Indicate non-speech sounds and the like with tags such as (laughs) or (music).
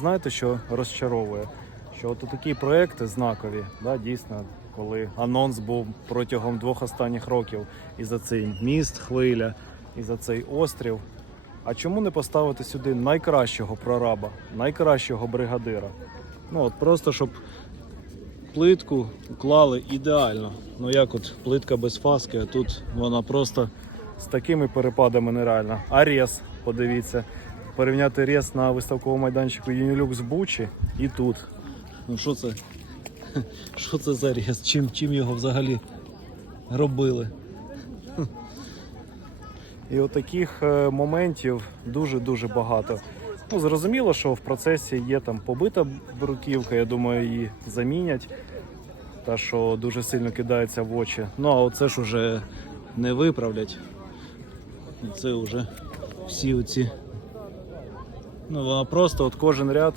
Знаєте, що розчаровує? Що от такі проекти знакові, да, дійсно, коли анонс був протягом двох останніх років і за цей міст, хвиля, і за цей острів. А чому не поставити сюди найкращого прораба, найкращого бригадира? Ну от просто щоб плитку уклали ідеально. Ну як от плитка без фаски, а тут вона просто з такими перепадами нереальна. А рез, подивіться, порівняти рез на виставковому майданчику Юнілюкс Бучі і тут. Ну що це? (laughs) Що це за рез? Чим, чим його взагалі робили? І от таких е, моментів дуже-дуже багато. Ну, зрозуміло, що в процесі є там побита бруківка, я думаю, її замінять. Та що дуже сильно кидається в очі. Ну а оце ж уже не виправлять. Це вже всі оці. Ну, вона просто от кожен ряд